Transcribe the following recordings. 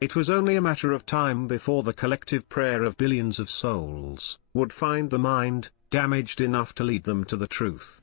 It was only a matter of time before the collective prayer of billions of souls would find the mind damaged enough to lead them to the truth.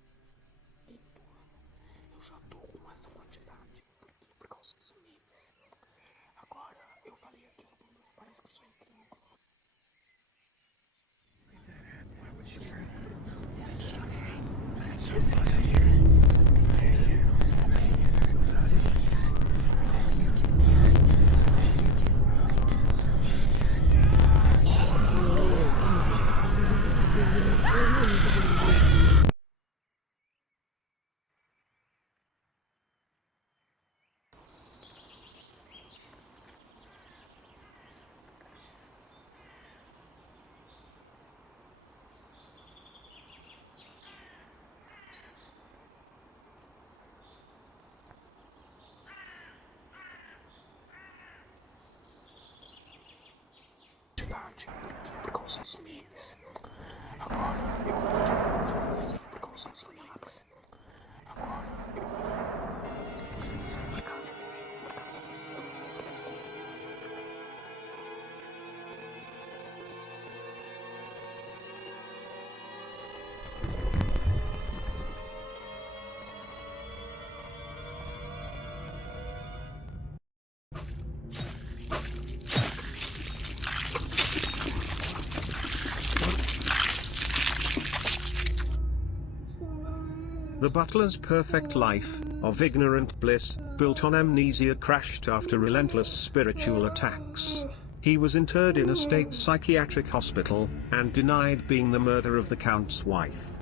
The butler's perfect life, of ignorant bliss, built on amnesia, crashed after relentless spiritual attacks. He was interred in a state psychiatric hospital, and denied being the murderer of the Count's wife.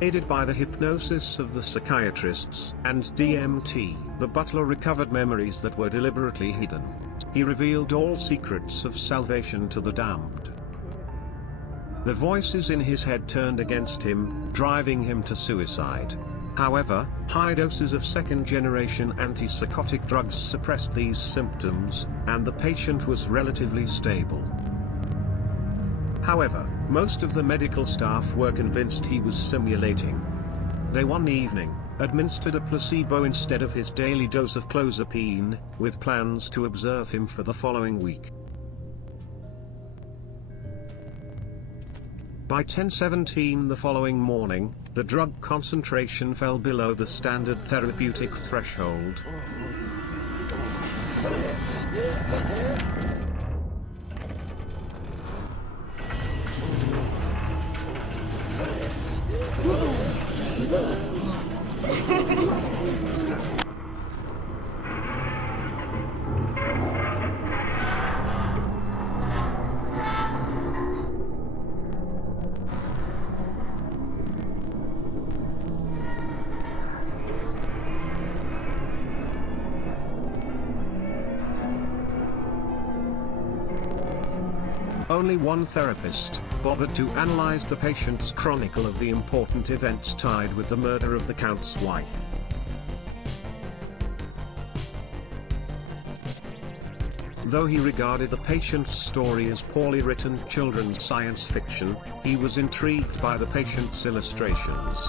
Aided by the hypnosis of the psychiatrists and DMT, the butler recovered memories that were deliberately hidden. He revealed all secrets of salvation to the damned. The voices in his head turned against him, driving him to suicide. However, high doses of second-generation antipsychotic drugs suppressed these symptoms, and the patient was relatively stable. However, most of the medical staff were convinced he was simulating. They one evening administered a placebo instead of his daily dose of clozapine, with plans to observe him for the following week. By 10:17 the following morning, the drug concentration fell below the standard therapeutic threshold. Only one therapist bothered to analyze the patient's chronicle of the important events tied with the murder of the Count's wife. Though he regarded the patient's story as poorly written children's science fiction, he was intrigued by the patient's illustrations.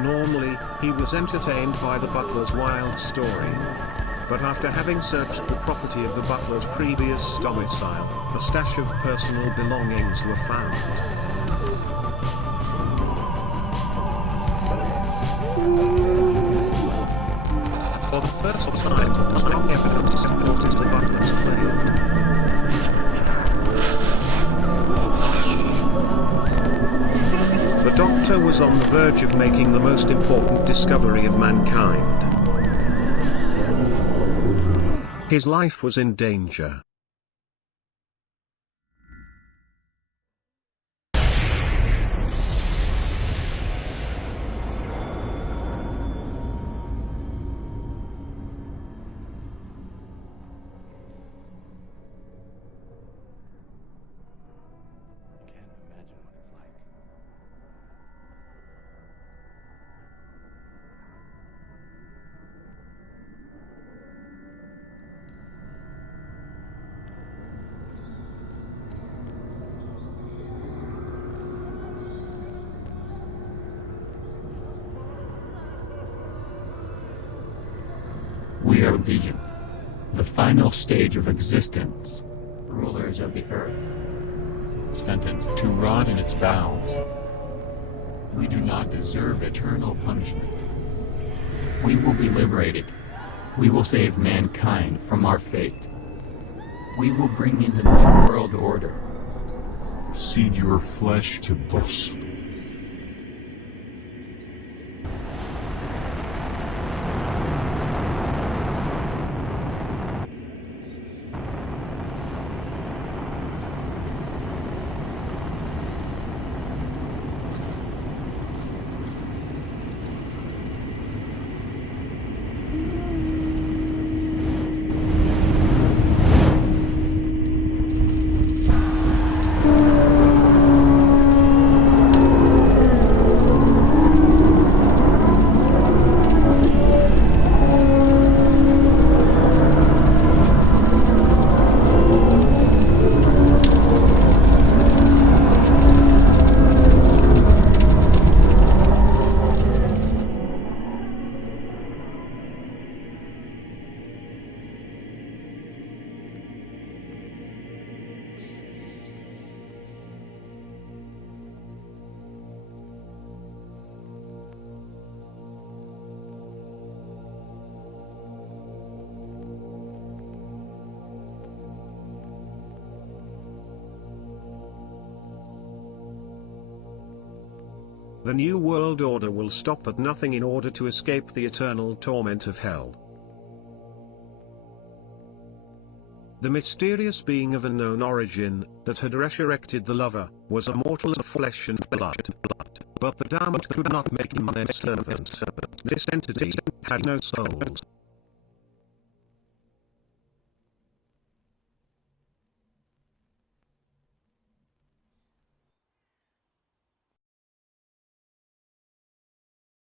Normally, he was entertained by the butler's wild story. But after having searched the property of the butler's previous domicile, a stash of personal belongings were found. For the first time, strong evidence supported the butler's claim. The doctor was on the verge of making the most important discovery of mankind. His life was in danger. We are Legion, the final stage of existence, rulers of the earth, sentenced to rot in its bowels. We do not deserve eternal punishment. We will be liberated. We will save mankind from our fate. We will bring in the new world order. Seed your flesh to dust. The New World Order will stop at nothing in order to escape the eternal torment of hell. The mysterious being of unknown origin, that had resurrected the lover, was a mortal of flesh and blood. But the damned could not make him their servant. This entity had no souls.